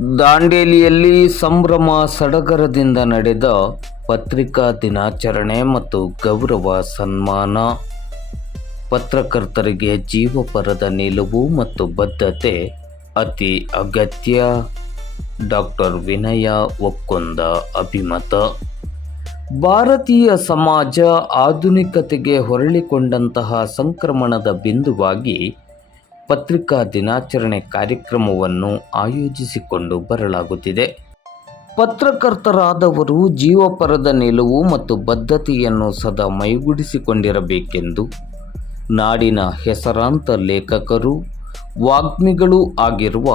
ದಾಂಡೇಲಿಯಲ್ಲಿ ಸಂಭ್ರಮ ಸಡಗರದಿಂದ ನಡೆದ ಪತ್ರಿಕಾ ದಿನಾಚರಣೆ ಮತ್ತು ಗೌರವ ಸನ್ಮಾನ. ಪತ್ರಕರ್ತರಿಗೆ ಜೀವಪರದ ನಿಲುವು ಮತ್ತು ಬದ್ಧತೆ ಅತಿ ಅಗತ್ಯ. ಡಾಕ್ಟರ್ ವಿನಯ ಒಕ್ಕೊಂದ ಅಭಿಮತ. ಭಾರತೀಯ ಸಮಾಜ ಆಧುನಿಕತೆಗೆ ಹೊರಳಿಕೊಂಡಂತಹ ಸಂಕ್ರಮಣದ ಬಿಂದುವಾಗಿ ಪತ್ರಿಕಾ ದಿನಾಚರಣೆ ಕಾರ್ಯಕ್ರಮವನ್ನು ಆಯೋಜಿಸಿಕೊಂಡು ಬರಲಾಗುತ್ತಿದೆ. ಪತ್ರಕರ್ತರಾದವರು ಜೀವಪರದ ನಿಲುವು ಮತ್ತು ಬದ್ಧತೆಯನ್ನು ಸದಾ ಮೈಗೂಡಿಸಿಕೊಂಡಿರಬೇಕೆಂದು ನಾಡಿನ ಹೆಸರಾಂತ ಲೇಖಕರು, ವಾಗ್ಮಿಗಳೂ ಆಗಿರುವ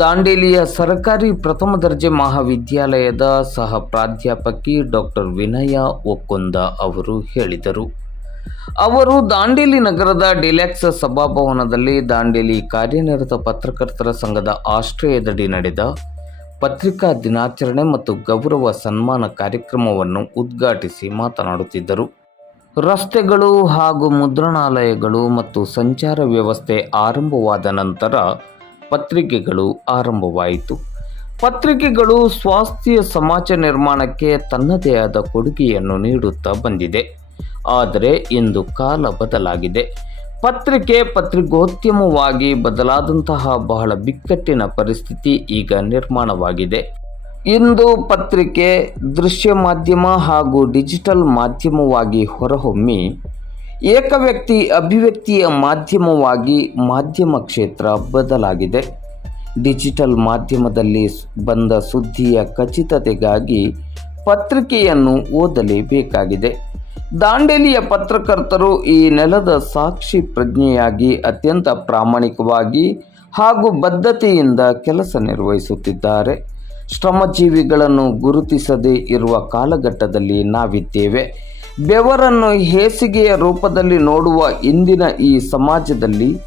ದಾಂಡೇಲಿಯ ಸರ್ಕಾರಿ ಪ್ರಥಮ ದರ್ಜೆ ಮಹಾವಿದ್ಯಾಲಯದ ಸಹ ಪ್ರಾಧ್ಯಾಪಕಿ ಡಾಕ್ಟರ್ ವಿನಯ ಒಕ್ಕೊಂದ ಅವರು ಹೇಳಿದರು. ಅವರು ದಾಂಡೇಲಿ ನಗರದ ಡಿಲೆಕ್ಸ್ ಸಭಾಭವನದಲ್ಲಿ ದಾಂಡೇಲಿ ಕಾರ್ಯನಿರತ ಪತ್ರಕರ್ತರ ಸಂಘದ ಆಶ್ರಯದಡಿ ನಡೆದ ಪತ್ರಿಕಾ ದಿನಾಚರಣೆ ಮತ್ತು ಗೌರವ ಸನ್ಮಾನ ಕಾರ್ಯಕ್ರಮವನ್ನು ಉದ್ಘಾಟಿಸಿ ಮಾತನಾಡುತ್ತಿದ್ದರು. ರಸ್ತೆಗಳು ಹಾಗೂ ಮುದ್ರಣಾಲಯಗಳು ಮತ್ತು ಸಂಚಾರ ವ್ಯವಸ್ಥೆ ಆರಂಭವಾದ ನಂತರ ಪತ್ರಿಕೆಗಳು ಆರಂಭವಾಯಿತು. ಪತ್ರಿಕೆಗಳು ಸ್ವಾಸ್ಥ್ಯ ಸಮಾಜ ನಿರ್ಮಾಣಕ್ಕೆ ತನ್ನದೇ ಆದ ಕೊಡುಗೆಯನ್ನು ನೀಡುತ್ತಾ ಬಂದಿದೆ. ಆದರೆ ಇಂದು ಕಾಲ ಬದಲಾಗಿದೆ. ಪತ್ರಿಕೆ ಪತ್ರಿಕೋದ್ಯಮವಾಗಿ ಬದಲಾದಂತಹ ಬಹಳ ಬಿಕ್ಕಟ್ಟಿನ ಪರಿಸ್ಥಿತಿ ಈಗ ನಿರ್ಮಾಣವಾಗಿದೆ. ಇಂದು ಪತ್ರಿಕೆ, ದೃಶ್ಯ ಮಾಧ್ಯಮ ಹಾಗೂ ಡಿಜಿಟಲ್ ಮಾಧ್ಯಮವಾಗಿ ಹೊರಹೊಮ್ಮಿ ಏಕವ್ಯಕ್ತಿ ಅಭಿವ್ಯಕ್ತಿಯ ಮಾಧ್ಯಮವಾಗಿ ಮಾಧ್ಯಮ ಕ್ಷೇತ್ರ ಬದಲಾಗಿದೆ. ಡಿಜಿಟಲ್ ಮಾಧ್ಯಮದಲ್ಲಿ ಬಂದ ಸುದ್ದಿಯ ಖಚಿತತೆಗಾಗಿ ಪತ್ರಿಕೆಯನ್ನು ಓದಲೇಬೇಕಾಗಿದೆ. ದಾಂಡೇಲಿಯ ಪತ್ರಕರ್ತರು ಈ ನೆಲದ ಸಾಕ್ಷಿ ಪ್ರಜ್ಞೆಯಾಗಿ ಅತ್ಯಂತ ಪ್ರಾಮಾಣಿಕವಾಗಿ ಹಾಗೂ ಬದ್ಧತೆಯಿಂದ ಕೆಲಸ ನಿರ್ವಹಿಸುತ್ತಿದ್ದಾರೆ. ಶ್ರಮಜೀವಿಗಳನ್ನು ಗುರುತಿಸದೇ ಇರುವ ಕಾಲಘಟ್ಟದಲ್ಲಿ ನಾವಿದ್ದೇವೆ. ಬೆವರನ್ನು ಹೇಸಿಗೆಯ ರೂಪದಲ್ಲಿ ನೋಡುವ ಇಂದಿನ ಈ ಸಮಾಜದಲ್ಲಿ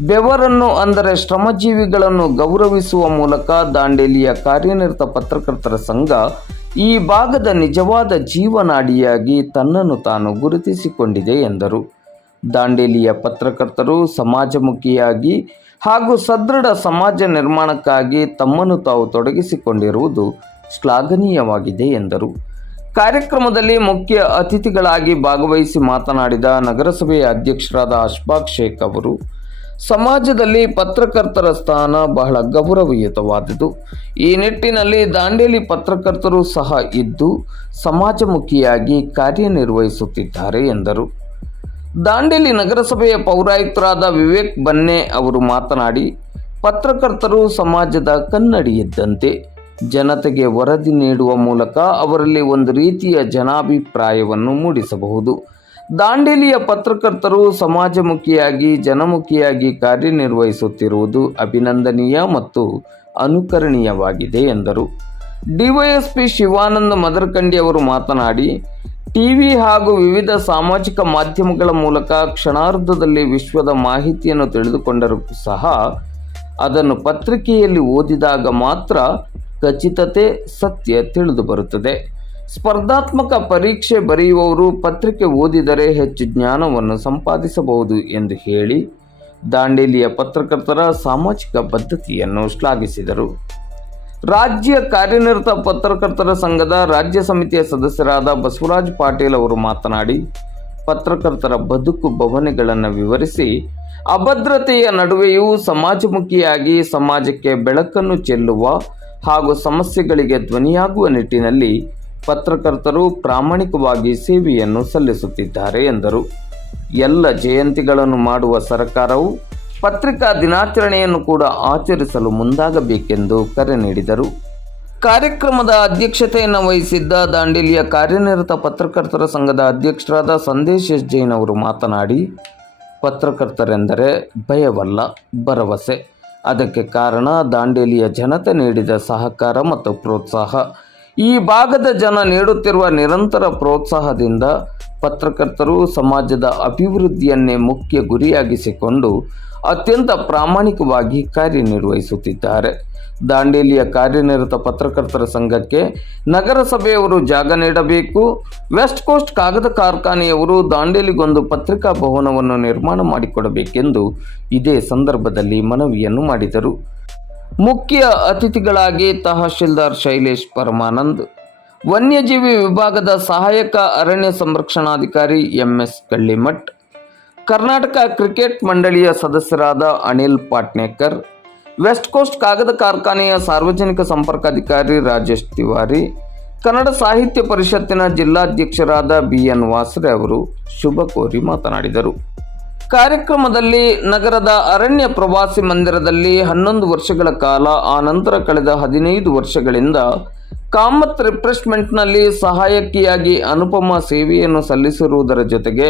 ಬೆವರನ್ನು ಅಂದರೆ ಶ್ರಮಜೀವಿಗಳನ್ನು ಗೌರವಿಸುವ ಮೂಲಕ ದಾಂಡೇಲಿಯ ಕಾರ್ಯನಿರತ ಪತ್ರಕರ್ತರ ಸಂಘ ಈ ಭಾಗದ ನಿಜವಾದ ಜೀವನಾಡಿಯಾಗಿ ತನ್ನನ್ನು ತಾನು ಗುರುತಿಸಿಕೊಂಡಿದೆ ಎಂದರು. ದಾಂಡೇಲಿಯ ಪತ್ರಕರ್ತರು ಸಮಾಜಮುಖಿಯಾಗಿ ಹಾಗೂ ಸದೃಢ ಸಮಾಜ ನಿರ್ಮಾಣಕ್ಕಾಗಿ ತಮ್ಮನ್ನು ತಾವು ತೊಡಗಿಸಿಕೊಂಡಿರುವುದು ಶ್ಲಾಘನೀಯವಾಗಿದೆ ಎಂದರು. ಕಾರ್ಯಕ್ರಮದಲ್ಲಿ ಮುಖ್ಯ ಅತಿಥಿಗಳಾಗಿ ಭಾಗವಹಿಸಿ ಮಾತನಾಡಿದ ನಗರಸಭೆಯ ಅಧ್ಯಕ್ಷರಾದ ಅಶ್ಫಾಕ್ ಶೇಖ್ ಅವರು ಸಮಾಜದಲ್ಲಿ ಪತ್ರಕರ್ತರ ಸ್ಥಾನ ಬಹಳ ಗೌರವಯುತವಾದುದು ಈ ನಿಟ್ಟಿನಲ್ಲಿ ದಾಂಡೇಲಿ ಪತ್ರಕರ್ತರು ಸಹ ಇದ್ದು ಸಮಾಜಮುಖಿಯಾಗಿ ಕಾರ್ಯನಿರ್ವಹಿಸುತ್ತಿದ್ದಾರೆ ಎಂದರು. ದಾಂಡೇಲಿ ನಗರಸಭೆಯ ಪೌರಾಯುಕ್ತರಾದ ವಿವೇಕ್ ಬನ್ನೆ ಅವರು ಮಾತನಾಡಿ, ಪತ್ರಕರ್ತರು ಸಮಾಜದ ಕನ್ನಡಿ ಇದ್ದಂತೆ ಜನತೆಗೆ ವರದಿ ನೀಡುವ ಮೂಲಕ ಅವರಲ್ಲಿ ಒಂದು ರೀತಿಯ ಜನಾಭಿಪ್ರಾಯವನ್ನು ಮೂಡಿಸಬಹುದು. ದಾಂಡೇಲಿಯ ಪತ್ರಕರ್ತರು ಸಮಾಜಮುಖಿಯಾಗಿ, ಜನಮುಖಿಯಾಗಿ ಕಾರ್ಯನಿರ್ವಹಿಸುತ್ತಿರುವುದು ಅಭಿನಂದನೀಯ ಮತ್ತು ಅನುಕರಣೀಯವಾಗಿದೆ, ಎಂದರು. ಡಿವೈಎಸ್ಪಿ ಶಿವಾನಂದ ಮದರಕಂಡಿ ಅವರು ಮಾತನಾಡಿ, ಟಿವಿ ಹಾಗೂ ವಿವಿಧ ಸಾಮಾಜಿಕ ಮಾಧ್ಯಮಗಳ ಮೂಲಕ ಕ್ಷಣಾರ್ಧದಲ್ಲಿ ವಿಶ್ವದ ಮಾಹಿತಿಯನ್ನು ತಿಳಿದುಕೊಂಡರೂ ಸಹ ಅದನ್ನು ಪತ್ರಿಕೆಯಲ್ಲಿ ಓದಿದಾಗ ಮಾತ್ರ ಖಚಿತತೆ, ಸತ್ಯ ತಿಳಿದು ಬರುತ್ತದೆ ಸ್ಪರ್ಧಾತ್ಮಕ ಪರೀಕ್ಷೆ ಬರೆಯುವವರು ಪತ್ರಿಕೆ ಓದಿದರೆ ಹೆಚ್ಚು ಜ್ಞಾನವನ್ನು ಸಂಪಾದಿಸಬಹುದು ಎಂದು ಹೇಳಿ ದಾಂಡೇಲಿಯ ಪತ್ರಕರ್ತರ ಸಾಮಾಜಿಕ ಬದ್ಧತೆಯನ್ನು ಶ್ಲಾಘಿಸಿದರು. ರಾಜ್ಯ ಕಾರ್ಯನಿರತ ಪತ್ರಕರ್ತರ ಸಂಘದ ರಾಜ್ಯ ಸಮಿತಿಯ ಸದಸ್ಯರಾದ ಬಸವರಾಜ್ ಪಾಟೀಲ್ ಅವರು ಮಾತನಾಡಿ, ಪತ್ರಕರ್ತರ ಬದುಕು ಬವಣೆಗಳನ್ನು ವಿವರಿಸಿ, ಅಭದ್ರತೆಯ ನಡುವೆಯೂ ಸಮಾಜಮುಖಿಯಾಗಿ ಸಮಾಜಕ್ಕೆ ಬೆಳಕನ್ನು ಚೆಲ್ಲುವ ಹಾಗೂ ಸಮಸ್ಯೆಗಳಿಗೆ ಧ್ವನಿಯಾಗುವ ನಿಟ್ಟಿನಲ್ಲಿ ಪತ್ರಕರ್ತರು ಪ್ರಾಮಾಣಿಕವಾಗಿ ಸೇವೆಯನ್ನು ಸಲ್ಲಿಸುತ್ತಿದ್ದಾರೆ ಎಂದರು. ಎಲ್ಲ ಜಯಂತಿಗಳನ್ನು ಮಾಡುವ ಸರ್ಕಾರವು ಪತ್ರಿಕಾ ದಿನಾಚರಣೆಯನ್ನು ಕೂಡ ಆಚರಿಸಲು ಮುಂದಾಗಬೇಕೆಂದು ಕರೆ ನೀಡಿದರು. ಕಾರ್ಯಕ್ರಮದ ಅಧ್ಯಕ್ಷತೆಯನ್ನು ವಹಿಸಿದ್ದ ದಾಂಡೇಲಿಯ ಕಾರ್ಯನಿರತ ಪತ್ರಕರ್ತರ ಸಂಘದ ಅಧ್ಯಕ್ಷರಾದ ಸಂದೇಶ್ ಜೈನ್ ಅವರು ಮಾತನಾಡಿ, ಪತ್ರಕರ್ತರೆಂದರೆ ಭಯವಲ್ಲ, ಭರವಸೆ. ಅದಕ್ಕೆ ಕಾರಣ ದಾಂಡೇಲಿಯ ಜನತೆ ನೀಡಿದ ಸಹಕಾರ ಮತ್ತು ಪ್ರೋತ್ಸಾಹ. ಈ ಭಾಗದ ಜನ ನೀಡುತ್ತಿರುವ ನಿರಂತರ ಪ್ರೋತ್ಸಾಹದಿಂದ ಪತ್ರಕರ್ತರು ಸಮಾಜದ ಅಭಿವೃದ್ಧಿಯನ್ನೇ ಮುಖ್ಯ ಗುರಿಯಾಗಿಸಿಕೊಂಡು ಅತ್ಯಂತ ಪ್ರಾಮಾಣಿಕವಾಗಿ ಕಾರ್ಯನಿರ್ವಹಿಸುತ್ತಿದ್ದಾರೆ. ದಾಂಡೇಲಿಯ ಕಾರ್ಯನಿರತ ಪತ್ರಕರ್ತರ ಸಂಘಕ್ಕೆ ನಗರಸಭೆಯವರು ಜಾಗ ನೀಡಬೇಕು. ವೆಸ್ಟ್ ಕೋಸ್ಟ್ ಕಾಗದ ಕಾರ್ಖಾನೆಯವರು ದಾಂಡೇಲಿಗೊಂದು ಪತ್ರಿಕಾ ಭವನವನ್ನು ನಿರ್ಮಾಣ ಮಾಡಿಕೊಡಬೇಕೆಂದು ಇದೇ ಸಂದರ್ಭದಲ್ಲಿ ಮನವಿಯನ್ನು ಮಾಡಿದರು. ಮುಖ್ಯ ಅತಿಥಿಗಳಾಗಿ ತಹಶೀಲ್ದಾರ್ ಶೈಲೇಶ್ ಪರಮಾನಂದ್, ವನ್ಯಜೀವಿ ವಿಭಾಗದ ಸಹಾಯಕ ಅರಣ್ಯ ಸಂರಕ್ಷಣಾಧಿಕಾರಿ ಎಂಎಸ್ ಕಳ್ಳಿಮಠ್ ಕರ್ನಾಟಕ ಕ್ರಿಕೆಟ್ ಮಂಡಳಿಯ ಸದಸ್ಯರಾದ ಅನಿಲ್ ಪಾಟ್ನೇಕರ್, ವೆಸ್ಟ್ ಕೋಸ್ಟ್ ಕಾಗದ ಕಾರ್ಖಾನೆಯ ಸಾರ್ವಜನಿಕ ಸಂಪರ್ಕಾಧಿಕಾರಿ ರಾಜೇಶ್ ತಿವಾರಿ, ಕನ್ನಡ ಸಾಹಿತ್ಯ ಪರಿಷತ್ತಿನ ಜಿಲ್ಲಾಧ್ಯಕ್ಷರಾದ ಬಿ ಎನ್ ವಾಸರೆ ಅವರು ಶುಭ ಕೋರಿ ಮಾತನಾಡಿದರು. ಕಾರ್ಯಕ್ರಮದಲ್ಲಿ ನಗರದ ಅರಣ್ಯ ಪ್ರವಾಸಿ ಮಂದಿರದಲ್ಲಿ ಹನ್ನೊಂದು ವರ್ಷಗಳ ಕಾಲ, ಆ ನಂತರ ಕಳೆದ ಹದಿನೈದು ವರ್ಷಗಳಿಂದ ಕಾಮತ್ ರಿಫ್ರೆಶ್ಮೆಂಟ್ನಲ್ಲಿ ಸಹಾಯಕಿಯಾಗಿ ಅನುಪಮ ಸೇವೆಯನ್ನು ಸಲ್ಲಿಸಿರುವುದರ ಜೊತೆಗೆ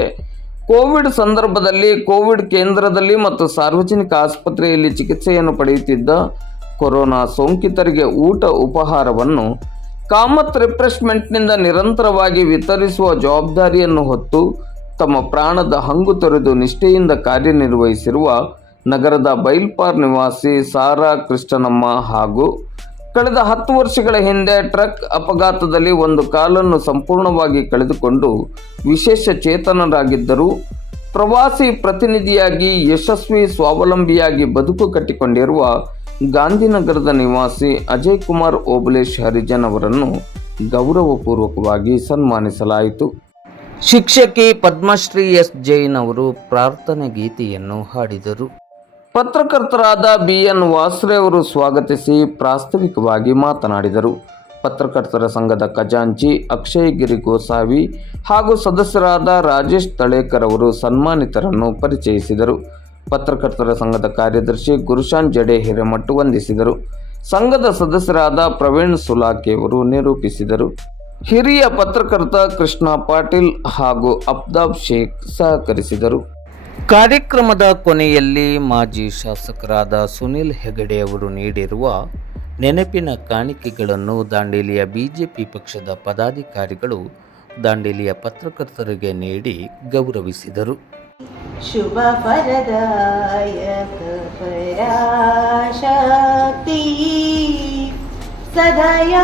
ಕೋವಿಡ್ ಸಂದರ್ಭದಲ್ಲಿ ಕೋವಿಡ್ ಕೇಂದ್ರದಲ್ಲಿ ಮತ್ತು ಸಾರ್ವಜನಿಕ ಆಸ್ಪತ್ರೆಯಲ್ಲಿ ಚಿಕಿತ್ಸೆಯನ್ನು ಪಡೆಯುತ್ತಿದ್ದ ಕೊರೋನಾ ಸೋಂಕಿತರಿಗೆ ಊಟ ಉಪಹಾರವನ್ನು ಕಾಮತ್ ರಿಫ್ರೆಶ್ಮೆಂಟ್ನಿಂದ ನಿರಂತರವಾಗಿ ವಿತರಿಸುವ ಜವಾಬ್ದಾರಿಯನ್ನು ಹೊತ್ತು ತಮ್ಮ ಪ್ರಾಣದ ಹಂಗು ತೊರೆದು ನಿಷ್ಠೆಯಿಂದ ಕಾರ್ಯನಿರ್ವಹಿಸಿರುವ ನಗರದ ಬೈಲ್ಪಾರ್ ನಿವಾಸಿ ಸಾರಾ ಕೃಷ್ಣನಮ್ಮ ಹಾಗೂ ಕಳೆದ ಹತ್ತು ವರ್ಷಗಳ ಹಿಂದೆ ಟ್ರಕ್ ಅಪಘಾತದಲ್ಲಿ ಒಂದು ಕಾಲನ್ನು ಸಂಪೂರ್ಣವಾಗಿ ಕಳೆದುಕೊಂಡು ವಿಶೇಷ ಚೇತನರಾಗಿದ್ದರು. ಪ್ರವಾಸಿ ಪ್ರತಿನಿಧಿಯಾಗಿ ಯಶಸ್ವಿ ಸ್ವಾವಲಂಬಿಯಾಗಿ ಬದುಕು ಕಟ್ಟಿಕೊಂಡಿರುವ ಗಾಂಧಿನಗರದ ನಿವಾಸಿ ಅಜಯ್ ಕುಮಾರ್ ಓಬಲೇಶ್ ಹರಿಜನ್ ಅವರನ್ನು ಗೌರವಪೂರ್ವಕವಾಗಿ ಸನ್ಮಾನಿಸಲಾಯಿತು. ಶಿಕ್ಷಕಿ ಪದ್ಮಶ್ರೀ ಎಸ್ ಜೈನ್ ಅವರು ಪ್ರಾರ್ಥನೆ ಗೀತೆಯನ್ನು ಹಾಡಿದರು. ಪತ್ರಕರ್ತರಾದ ಬಿ ಎನ್ ವಾಸ್ರೆ ಅವರು ಸ್ವಾಗತಿಸಿ ಪ್ರಾಸ್ತಾವಿಕವಾಗಿ ಮಾತನಾಡಿದರು. ಪತ್ರಕರ್ತರ ಸಂಘದ ಖಜಾಂಚಿ ಅಕ್ಷಯ್ ಗಿರಿ ಗೋಸಾವಿ ಹಾಗೂ ಸದಸ್ಯರಾದ ರಾಜೇಶ್ ತಳೇಕರ್ ಅವರು ಸನ್ಮಾನಿತರನ್ನು ಪರಿಚಯಿಸಿದರು. ಪತ್ರಕರ್ತರ ಸಂಘದ ಕಾರ್ಯದರ್ಶಿ ಗುರುಶಾನ್ ಜಡೆ ಹಿರೇಮಠ್ ವಂದಿಸಿದರು. ಸಂಘದ ಸದಸ್ಯರಾದ ಪ್ರವೀಣ್ ಸುಲಾಕೆಯವರು ನಿರೂಪಿಸಿದರು. ಹಿರಿಯ ಪತ್ರಕರ್ತ ಕೃಷ್ಣ ಪಾಟೀಲ್ ಹಾಗೂ ಅಬ್ದಾಬ್ ಶೇಖ್ ಸಹಕರಿಸಿದರು. ಕಾರ್ಯಕ್ರಮದ ಕೊನೆಯಲ್ಲಿ ಮಾಜಿ ಶಾಸಕರಾದ ಸುನಿಲ್ ಹೆಗಡೆ ಅವರು ನೀಡಿರುವ ನೆನಪಿನ ಕಾಣಿಕೆಗಳನ್ನು ದಾಂಡೇಲಿಯ ಬಿಜೆಪಿ ಪಕ್ಷದ ಪದಾಧಿಕಾರಿಗಳು ದಾಂಡೇಲಿಯ ಪತ್ರಕರ್ತರಿಗೆ ನೀಡಿ ಗೌರವಿಸಿದರು. ಶುಭ ಫಲದಾಯಕ ಸದಯಾ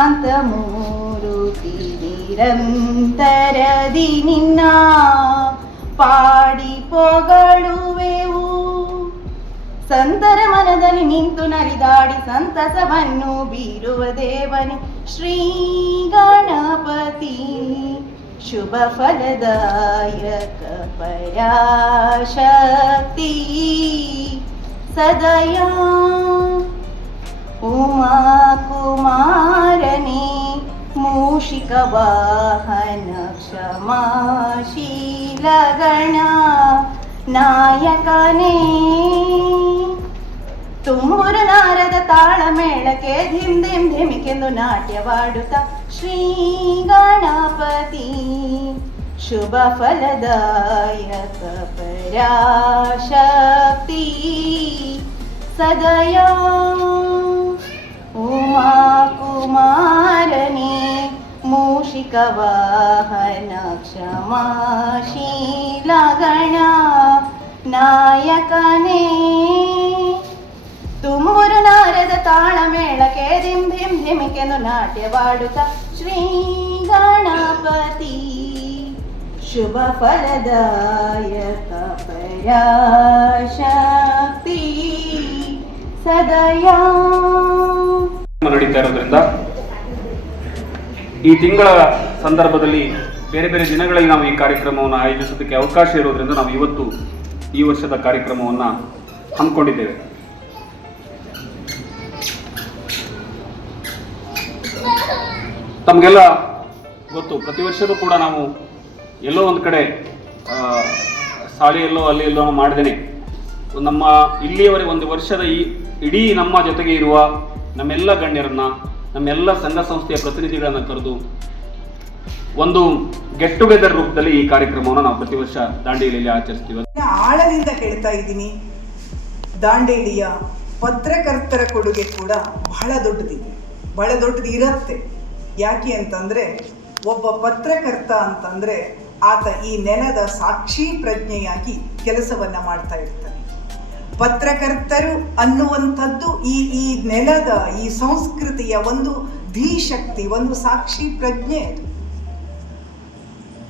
ಶಾಂತ ಮೂರುತಿ ನಿರಂತರದಿ ನಿನ್ನ ಪಾಡಿ ಪೊಗಳುವೆವು. ಸಂತರ ಮನದಲ್ಲಿ ನಿಂತು ನಲಿದಾಡಿ ಸಂತಸವನ್ನು ಬೀರುವ ದೇವನೇ ಶ್ರೀ ಗಣಪತಿ. ಶುಭ ಫಲದಾಯಕ ಪರಾಶಕ್ತಿ. ಸದಯಾ ಉಮಾ ಕುಮಾರನೇ ಮೂಷಿಕ ವಾಹನ ಕ್ಷಮಾಶೀಲ ಗಣ ನಾಯಕನೇ ತುಂಬುರು ನಾರದ ತಾಳಮೇಳಕ್ಕೆ ಧಿಮ್ ಧಿಮ್ ಧಿಮಿಕೆಂದು ನಾಟ್ಯವಾಡುತ್ತ ಶ್ರೀ ಗಣಪತಿ ಶುಭ ಫಲದಾಯಕ ಪರಾಶಕ್ತಿ ಸದಯಾ ಉಮಾ ಕುಮಾರನೇ ಮೂಷಿಕ ವಾಹನ ನಾಯಕನೇ. ತುಂಬುರು ನಾರದ ತಾಳಮೇಳಕ್ಕೆ ಧಿಮ್ ಧಿಂ ಧಿಮಿಕೆನು ನಾಟ್ಯವಾಡುತ್ತ ಶ್ರೀ ಗಣಪತಿ ಶುಭ ಫಲದಾಯಕ ಪರಾಶಕ್ತಿ ಸದಯಾ. ನಡೀತಾ ಇರೋದ್ರಿಂದ ಈ ತಿಂಗಳ ಸಂದರ್ಭದಲ್ಲಿ ಬೇರೆ ಬೇರೆ ದಿನಗಳಲ್ಲಿ ನಾವು ಈ ಕಾರ್ಯಕ್ರಮವನ್ನು ಆಯೋಜಿಸೋದಕ್ಕೆ ಅವಕಾಶ ಇರೋದ್ರಿಂದ ನಾವು ಇವತ್ತು ಈ ವರ್ಷದ ಕಾರ್ಯಕ್ರಮವನ್ನು ಹಮ್ಮಿಕೊಂಡಿದ್ದೇವೆ. ತಮಗೆಲ್ಲ ಗೊತ್ತು, ಪ್ರತಿ ವರ್ಷವೂ ಕೂಡ ನಾವು ಎಲ್ಲೋ ಒಂದು ಕಡೆ ಶಾಲೆಯಲ್ಲೋ ಅಲ್ಲಿ ಎಲ್ಲೋ ಮಾಡ್ದೇನೆ ನಮ್ಮ ಇಲ್ಲಿಯವರೆಗೆ ಒಂದು ವರ್ಷದ ಈ ಇಡೀ ನಮ್ಮ ಜೊತೆಗೆ ಇರುವ ನಮ್ಮೆಲ್ಲ ಗಣ್ಯರನ್ನ, ನಮ್ಮೆಲ್ಲ ಸಂಘ ಸಂಸ್ಥೆಯ ಪ್ರತಿನಿಧಿಗಳನ್ನ ಕರೆದು ಒಂದು ಗೆಟ್ ಟುಗೆದರ್ ರೂಪದಲ್ಲಿ ಈ ಕಾರ್ಯಕ್ರಮವನ್ನು ನಾವು ಪ್ರತಿ ವರ್ಷ ದಾಂಡೇಲಿಯಲ್ಲಿ ಆಚರಿಸ್ತೀವಿ. ಆಳದಿಂದ ಹೇಳ್ತಾ ಇದ್ದೀನಿ. ದಾಂಡೇಲಿಯ ಪತ್ರಕರ್ತರ ಕೊಡುಗೆ ಕೂಡ ಬಹಳ ದೊಡ್ಡದಿದೆ ಬಹಳ ದೊಡ್ಡದು ಇರುತ್ತೆ. ಯಾಕೆ ಅಂತಂದರೆ, ಒಬ್ಬ ಪತ್ರಕರ್ತ ಅಂತಂದರೆ ಆತ ಈ ನೆಲದ ಸಾಕ್ಷಿ ಪ್ರಜ್ಞೆಯಾಗಿ ಕೆಲಸವನ್ನು ಮಾಡ್ತಾ ಇರ್ತಾನೆ. ಪತ್ರಕರ್ತರು ಅನ್ನುವಂಥದ್ದು ಈ ಈ ನೆಲದ, ಈ ಸಂಸ್ಕೃತಿಯ ಒಂದು ಧೀಶಕ್ತಿ, ಒಂದು ಸಾಕ್ಷಿ ಪ್ರಜ್ಞೆ ಅದು.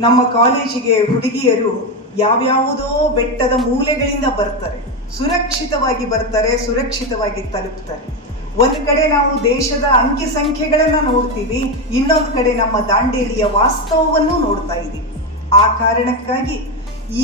ನಮ್ಮ ಕಾಲೇಜಿಗೆ ಹುಡುಗಿಯರು ಯಾವ್ಯಾವುದೋ ಬೆಟ್ಟದ ಮೂಲೆಗಳಿಂದ ಬರ್ತಾರೆ. ಸುರಕ್ಷಿತವಾಗಿ ಬರ್ತಾರೆ, ಸುರಕ್ಷಿತವಾಗಿ ತಲುಪ್ತಾರೆ. ಒಂದು ಕಡೆ ನಾವು ದೇಶದ ಅಂಕಿ ಸಂಖ್ಯೆಗಳನ್ನು ನೋಡ್ತೀವಿ, ಇನ್ನೊಂದು ಕಡೆ ನಮ್ಮ ದಾಂಡೇಲಿಯ ವಾಸ್ತವವನ್ನು ನೋಡ್ತಾ ಇದ್ದೀವಿ. ಆ ಕಾರಣಕ್ಕಾಗಿ,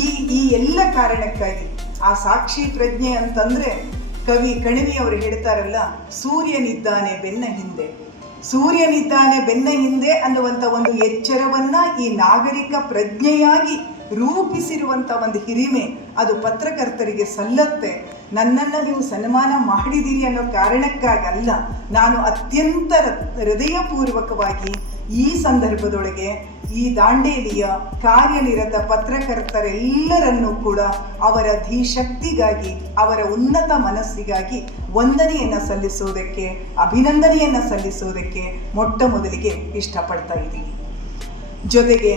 ಈ ಈ ಎಲ್ಲ ಕಾರಣಕ್ಕಾಗಿ ಆ ಸಾಕ್ಷಿ ಪ್ರಜ್ಞೆ ಅಂತಂದ್ರೆ ಕವಿ ಕಣಿವಿ ಅವರು ಹೇಳ್ತಾರಲ್ಲ, ಸೂರ್ಯನಿದ್ದಾನೆ ಬೆನ್ನ ಹಿಂದೆ. ಸೂರ್ಯನಿದ್ದಾನೆ ಬೆನ್ನ ಹಿಂದೆ ಅನ್ನುವಂಥ ಒಂದು ಎಚ್ಚರವನ್ನ ಈ ನಾಗರಿಕ ಪ್ರಜ್ಞೆಯಾಗಿ ರೂಪಿಸಿರುವಂಥ ಒಂದು ಹಿರಿಮೆ ಅದು ಪತ್ರಕರ್ತರಿಗೆ ಸಲ್ಲತ್ತೆ. ನನ್ನನ್ನು ನೀವು ಸನ್ಮಾನ ಮಾಡಿದಿರಿ ಅನ್ನೋ ಕಾರಣಕ್ಕಾಗಲ್ಲ. ನಾನು ಅತ್ಯಂತ ಹೃದಯಪೂರ್ವಕವಾಗಿ ಈ ಸಂದರ್ಭದೊಳಗೆ ಈ ದಾಂಡೇಲಿಯ ಕಾರ್ಯನಿರತ ಪತ್ರಕರ್ತರೆಲ್ಲರನ್ನೂ ಕೂಡ ಅವರ ಧೀಶಕ್ತಿಗಾಗಿ, ಅವರ ಉನ್ನತ ಮನಸ್ಸಿಗಾಗಿ ವಂದನೆಯನ್ನು ಸಲ್ಲಿಸುವುದಕ್ಕೆ ಅಭಿನಂದನೆಯನ್ನು ಸಲ್ಲಿಸುವುದಕ್ಕೆ ಮೊಟ್ಟ ಮೊದಲಿಗೆ ಇಷ್ಟಪಡ್ತಾ ಇದ್ದೀನಿ. ಜೊತೆಗೆ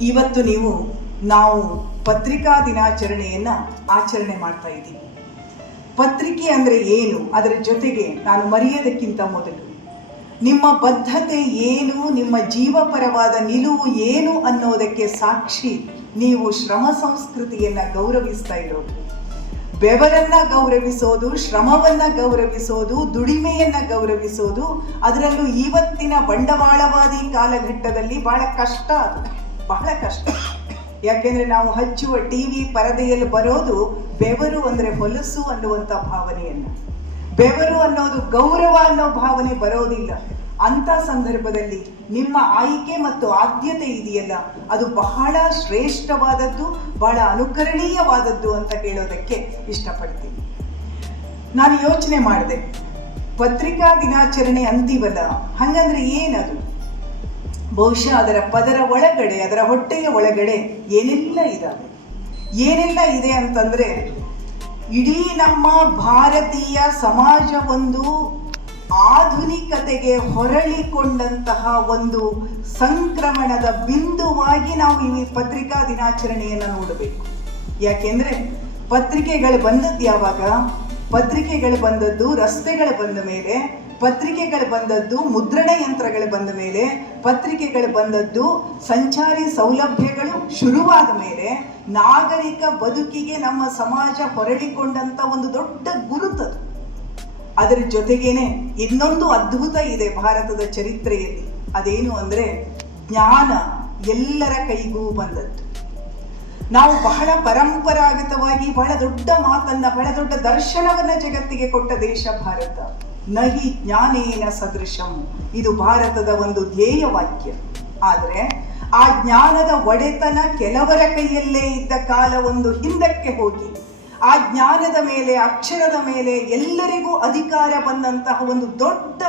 ಇವತ್ತು ನೀವು, ನಾವು ಪತ್ರಿಕಾ ದಿನಾಚರಣೆಯನ್ನು ಆಚರಣೆ ಮಾಡ್ತಾ ಇದ್ದೀವಿ. ಪತ್ರಿಕೆ ಅಂದರೆ ಏನು? ಅದರ ಜೊತೆಗೆ ನಾನು ಮರೆಯೋದಕ್ಕಿಂತ ಮೊದಲು ನಿಮ್ಮ ಬದ್ಧತೆ ಏನು, ನಿಮ್ಮ ಜೀವಪರವಾದ ನಿಲುವು ಏನು ಅನ್ನೋದಕ್ಕೆ ಸಾಕ್ಷಿ ನೀವು ಶ್ರಮ ಸಂಸ್ಕೃತಿಯನ್ನ ಗೌರವಿಸ್ತಾ ಇರೋದು. ಬೆವರನ್ನ ಗೌರವಿಸೋದು, ಶ್ರಮವನ್ನ ಗೌರವಿಸೋದು, ದುಡಿಮೆಯನ್ನ ಗೌರವಿಸೋದು, ಅದರಲ್ಲೂ ಇವತ್ತಿನ ಬಂಡವಾಳವಾದಿ ಕಾಲಘಟ್ಟದಲ್ಲಿ ಬಹಳ ಕಷ್ಟ ಅದು, ಬಹಳ ಕಷ್ಟ. ಯಾಕೆಂದ್ರೆ ನಾವು ಹಚ್ಚುವ ಟಿವಿ ಪರದೆಯಲ್ಲಿ ಬರೋದು ಬೆವರು ಅಂದ್ರೆ ಹೊಲಸು ಅನ್ನುವಂಥ ಭಾವನೆಯನ್ನು. ಬೆವರು ಅನ್ನೋದು ಗೌರವ ಅನ್ನೋ ಭಾವನೆ ಬರೋದಿಲ್ಲ. ಅಂತ ಸಂದರ್ಭದಲ್ಲಿ ನಿಮ್ಮ ಆಯ್ಕೆ ಮತ್ತು ಆದ್ಯತೆ ಇದೆಯಲ್ಲ, ಅದು ಬಹಳ ಶ್ರೇಷ್ಠವಾದದ್ದು, ಬಹಳ ಅನುಕರಣೀಯವಾದದ್ದು ಅಂತ ಹೇಳೋದಕ್ಕೆ ಇಷ್ಟಪಡ್ತೀನಿ. ನಾನು ಯೋಚನೆ ಮಾಡಿದೆ, ಪತ್ರಿಕಾ ದಿನಾಚರಣೆ ಅಂತೀವಲ್ಲ, ಹಂಗಂದ್ರೆ ಏನದು? ಬಹುಶಃ ಅದರ ಪದರ ಒಳಗಡೆ, ಅದರ ಹೊಟ್ಟೆಯ ಒಳಗಡೆ ಏನೆಲ್ಲ ಇದ್ದಾವೆ ಏನೆಲ್ಲ ಇದೆ ಅಂತಂದ್ರೆ, ಇಡೀ ನಮ್ಮ ಭಾರತೀಯ ಸಮಾಜ ಒಂದು ಆಧುನಿಕತೆಗೆ ಹೊರಳಿಕೊಂಡಂತಹ ಒಂದು ಸಂಕ್ರಮಣದ ಬಿಂದುವಾಗಿ ನಾವು ಈ ಪತ್ರಿಕಾ ದಿನಾಚರಣೆಯನ್ನು ನೋಡಬೇಕು. ಯಾಕೆಂದ್ರೆ ಪತ್ರಿಕೆಗಳು ಬಂದದ್ದು ಯಾವಾಗ? ಪತ್ರಿಕೆಗಳು ಬಂದದ್ದು ರಸ್ತೆಗಳು ಬಂದ ಮೇಲೆ, ಪತ್ರಿಕೆಗಳು ಬಂದದ್ದು ಮುದ್ರಣ ಯಂತ್ರಗಳು ಬಂದ ಮೇಲೆ, ಪತ್ರಿಕೆಗಳು ಬಂದದ್ದು ಸಂಚಾರಿ ಸೌಲಭ್ಯಗಳು ಶುರುವಾದ ಮೇಲೆ ನಾಗರಿಕ ಬದುಕಿಗೆ ನಮ್ಮ ಸಮಾಜ ಹೊರಳಿಕೊಂಡಂತ ಒಂದು ದೊಡ್ಡ ಗುರುತದು. ಅದರ ಜೊತೆಗೇನೆ ಇನ್ನೊಂದು ಅದ್ಭುತ ಇದೆ ಭಾರತದ ಚರಿತ್ರೆಯಲ್ಲಿ. ಅದೇನು ಅಂದ್ರೆ ಜ್ಞಾನ ಎಲ್ಲರ ಕೈಗೂ ಬಂದದ್ದು. ನಾವು ಬಹಳ ಪರಂಪರಾಗತವಾಗಿ ಬಹಳ ದೊಡ್ಡ ಮಾತನ್ನ, ಬಹಳ ದೊಡ್ಡ ದರ್ಶನವನ್ನ ಜಗತ್ತಿಗೆ ಕೊಟ್ಟ ದೇಶ ಭಾರತ. ನಹಿ ಜ್ಞಾನೇನ ಸದೃಶಂ. ಇದು ಭಾರತದ ಒಂದು ಧ್ಯೇಯ ವಾಕ್ಯ. ಆದರೆ ಆ ಜ್ಞಾನದ ಒಡೆತನ ಕೆಲವರ ಕೈಯಲ್ಲೇ ಇದ್ದ ಕಾಲ ಒಂದು ಹಿಂದಕ್ಕೆ ಹೋಗಿ. ಆ ಜ್ಞಾನದ ಮೇಲೆ, ಅಕ್ಷರದ ಮೇಲೆ ಎಲ್ಲರಿಗೂ ಅಧಿಕಾರ ಬಂದಂತಹ ಒಂದು ದೊಡ್ಡ